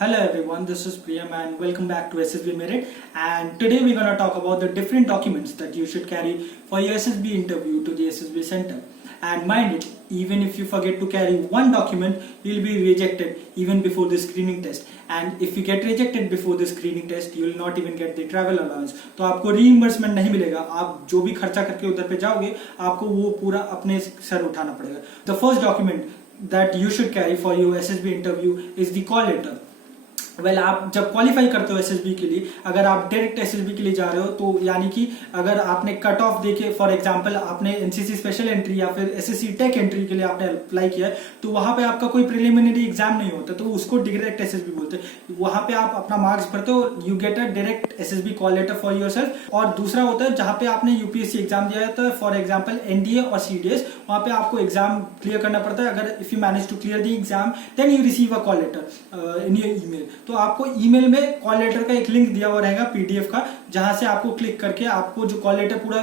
Hello everyone, this is Priyam and welcome back to SSB Merit, and today we're going to talk about the different documents that you should carry for your SSB interview to the SSB center. And mind it, even if you forget to carry one document, you'll be rejected even before the screening test. And if you get rejected before the screening test, you will not even get the travel allowance. तो आपको reimbursement नहीं मिलेगा. आप जो भी खर्चा करके उधर पे जाओगे, आपको वो पूरा अपने सर उठाना पड़ेगा. The first document that you should carry for your SSB interview is the call letter. आप जब क्वालिफाई करते हो एसएसबी के लिए, अगर आप डायरेक्ट एसएसबी के लिए जा रहे हो तो यानी कि अगर आपने कट ऑफ देके फॉर एग्जांपल आपने एनसीसी स्पेशल एंट्री या फिर एसएससी टेक एंट्री के लिए आपने अप्लाई किया है तो वहां पे आपका कोई प्रिलिमिनरी एग्जाम नहीं होता, तो उसको डायरेक्ट एसएसबी बोलते हैं. वहां पे आप अपना मार्क्स भरते हो, you get a direct SSB call letter for yourself. और दूसरा होता है जहां पे आपने यूपीएससी एग्जाम दिया है, फॉर एग्जाम्पल एनडीए और सीडीएस, वहां पे आपको एग्जाम क्लियर करना पड़ता है. अगर if you manage to clear the exam then you receive a call letter in your email. तो आपको ईमेल में कॉल लेटर का एक लिंक दिया हुआ रहेगा पीडीएफ का, जहां से आपको क्लिक करके आपको जो कॉल लेटर पूरा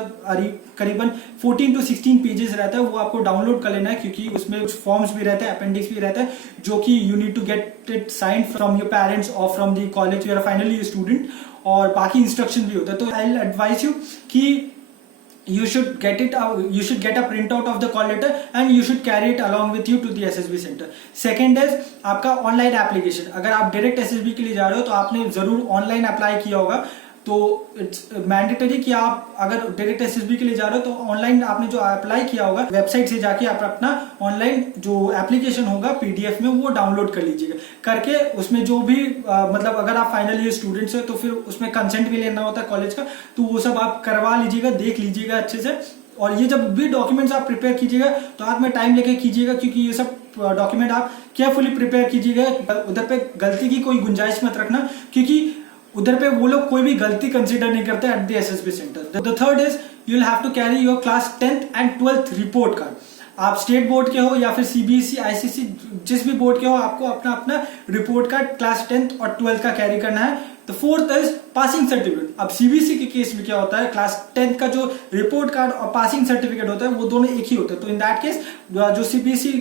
करीबन 14 to 16 पेजेस रहता है वो आपको डाउनलोड कर लेना है, क्योंकि उसमें कुछ फॉर्म्स भी रहते हैं, अपेंडिक्स भी रहता है, जो कि you need to get it sign from your parents और from the college you are finally student, और बाकी इंस्ट्रक्शन भी होता है. तो आई विल एडवाइस यू कि you should get a printout of the call letter and you should carry it along with you to the SSB center. Second is आपका online application. अगर आप डायरेक्ट एसएसबी के लिए जा रहे हो तो आपने जरूर ऑनलाइन अप्लाई किया होगा, तो इट्स मैंडेटरी कि आप अगर डायरेक्ट एसएसबी के लिए जा रहे हो तो ऑनलाइन आपने जो अप्लाई किया होगा वेबसाइट से जाके आप अपना ऑनलाइन जो एप्लीकेशन होगा पीडीएफ में वो डाउनलोड कर लीजिएगा. करके उसमें जो भी मतलब अगर आप फाइनल ईयर स्टूडेंट्स हो तो फिर उसमें कंसेंट भी लेना होता है कॉलेज का, तो वो सब आप करवा लीजिएगा, देख लीजिएगा अच्छे से. और ये जब भी डॉक्यूमेंट्स आप प्रिपेयर कीजिएगा तो हाथ में टाइम लेके कीजिएगा, क्योंकि ये सब डॉक्यूमेंट आप केयरफुली प्रिपेयर कीजिएगा. उधर पे गलती की कोई गुंजाइश मत रखना, क्योंकि उधर पे वो लोग कोई भी गलती कंसीडर नहीं करते at the SSB centre. The third is you will have to carry your class 10th and 12th report card. आप स्टेट बोर्ड के हो या फिर सीबीएसई आईसीएसई जिस भी बोर्ड के हो, आपको अपना अपना रिपोर्ट कार्ड क्लास 10th और 12th का कैरी करना है. The fourth is passing certificate. अब सीबीएसई के केस में क्या होता है, क्लास 10th का जो रिपोर्ट कार्ड और पासिंग सर्टिफिकेट होता है वो दोनों एक ही होते हैं. तो इन दैट केस जो सीबीएसई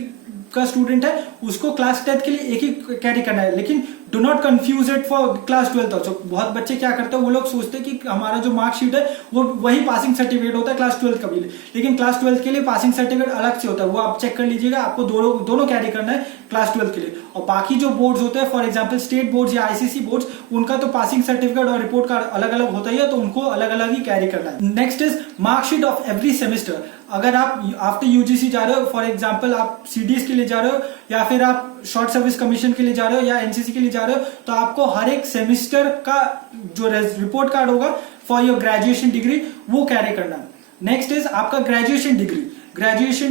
का स्टूडेंट है उसको क्लास 10th के लिए एक ही कैरी करना है, लेकिन do not confuse it for class 12th also. बहुत बच्चे क्या करते हैं, वो लोग सोचते हैं कि हमारा जो मार्कशीट है वो वही पासिंग सर्टिफिकेट होता है क्लास 12th का भी, लेकिन क्लास 12th के लिए पासिंग सर्टिफिकेट अलग से होता है, वो आप चेक कर लीजिएगा. आपको दोनों कैरी करना है क्लास 12th के लिए. और बाकी जो बोर्ड्स होते हैं फॉर एग्जाम्पल स्टेट बोर्ड्स या आईसीएसई बोर्ड्स, उनका तो पासिंग सर्टिफिकेट और रिपोर्ट कार्ड अलग अलग होता ही है, तो उनको अलग अलग ही कैरी करना है. Next is marksheet of every semester. अगर आप आफ्टर यूजीसी जा रहे हो, फॉर एग्जाम्पल आप सीडीएस के लिए जा रहे हो या फिर आप शॉर्ट सर्विस कमीशन के लिए जा रहे हो या एनसीसी के लिए जा रहे हो, तो आपको हर एक सेमेस्टर का जो रिपोर्ट कार्ड होगा फॉर योर ग्रेजुएशन डिग्री वो कैरी करना है. नेक्स्ट इज आपका ग्रेजुएशन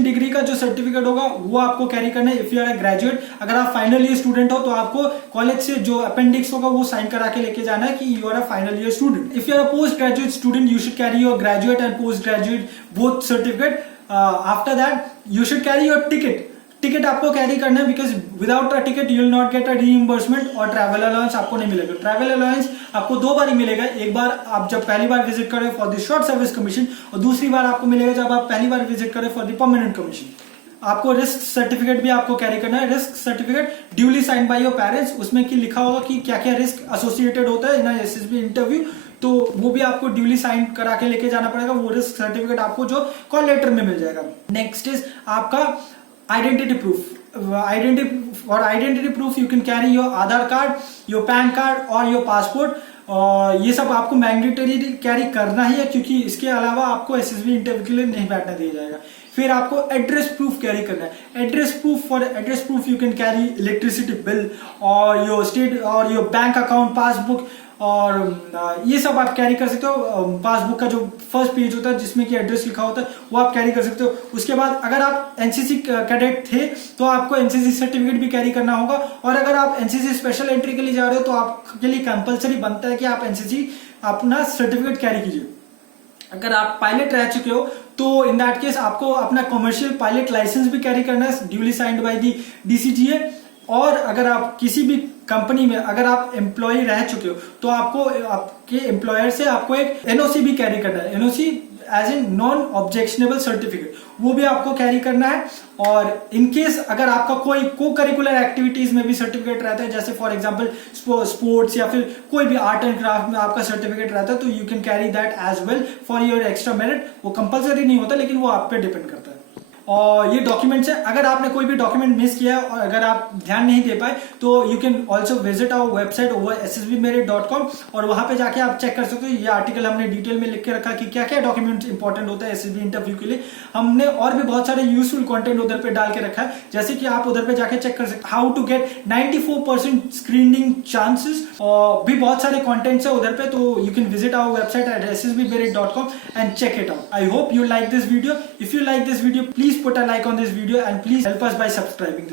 डिग्री का जो सर्टिफिकेट होगा वो आपको कैरी करना है if you are a graduate. अगर आप फाइनल ईयर स्टूडेंट हो तो आपको कॉलेज से जो अपेंडिक्स होगा वो साइन करा के लेके जाना है कि you are a final year student. If you are a post graduate student you should carry your graduate and post graduate both certificate. After that you should carry your ticket आपको carry करना है, because without a ticket you will not get a reimbursement और travel allowance आपको नहीं मिलेगा. Travel allowance आपको 2 बार ही मिलेगा. एक बार आप जब पहली बार विजिट करें for the short service commission, और दूसरी बार आपको मिलेगा जब आप पहली बार विजिट करें फॉर द परमानेंट कमीशन. आपको रिस्क सर्टिफिकेट भी आपको कैरी करना है. Risk certificate duly sign by your parents, उसमें की लिखा होगा कि क्या क्या रिस्क एसोसिएटेड होता है इन एसएसबी इंटरव्यू, तो वो भी आपको ड्यूली साइन करा के लेके जाना पड़ेगा. वो रिस्क सर्टिफिकेट आपको जो कॉल लेटर में मिल जाएगा. नेक्स्ट इज आपका identity proof. Identity proof you can carry your Aadhaar card, your pan card और योर पासपोर्ट. ये सब आपको मैंडेटरी कैरी करना ही है, क्योंकि इसके अलावा आपको एसएसबी इंटरव्यू के लिए नहीं बैठने दिया जाएगा. फिर आपको एड्रेस प्रूफ कैरी करना है. Address proof you can carry electricity bill और योर स्टेट और योर बैंक अकाउंट पासबुक, और ये सब आप कैरी कर सकते हो. पासबुक का जो फर्स्ट पेज होता है जिसमें कि एड्रेस लिखा होता है वो आप कैरी कर सकते हो. उसके बाद अगर आप एनसीसी कैडेट थे तो आपको एनसीसी सर्टिफिकेट भी कैरी करना होगा, और अगर आप एनसीसी स्पेशल एंट्री के लिए जा रहे हो तो आपके लिए कंपलसरी बनता है कि आप एनसीसी अपना सर्टिफिकेट कैरी कीजिए. अगर आप पायलट रह चुके हो तो इन दैट केस आपको अपना कमर्शियल पायलट लाइसेंस भी कैरी करना है, duly signed by the DCGA. और अगर आप किसी भी कंपनी में अगर आप एम्प्लॉय रह चुके हो तो आपको आपके एम्प्लॉयर से आपको एक एनओसी भी कैरी करना है. NOC as in non objectionable certificate, वो भी आपको कैरी करना है। और इन केस अगर आपका कोई को करिकुलर एक्टिविटीज में भी सर्टिफिकेट रहता है, जैसे फॉर एग्जांपल स्पोर्ट्स या फिर कोई भी आर्ट एंड क्राफ्ट में आपका सर्टिफिकेट रहता है, तो you can carry that as well for your extra merit. वो कंपलसरी नहीं होता, लेकिन वो आप पे डिपेंड करता है। और ये डॉक्यूमेंट्स है, अगर आपने कोई भी डॉक्यूमेंट मिस किया है और अगर आप ध्यान नहीं दे पाए तो you can also visit our website over ssbmerit.com और वहां पे जाके आप चेक कर सकते हो। ये आर्टिकल हमने डिटेल में लिख के रखा कि क्या क्या डॉक्यूमेंट्स इंपॉर्टेंट होता है एसएसबी इंटरव्यू के लिए। हमने और भी बहुत सारे यूजफुल कंटेंट उधर पे डाल के रखा है, जैसे कि आप उधर पे जाके चेक कर सकते how to get 94% screening chances, और भी बहुत सारे कंटेंट्स है उधर पे। तो you can visit our website at ssbmerit.com and check it out. I hope you like this video. If you like this video, please put a like on this video and please help us by subscribing.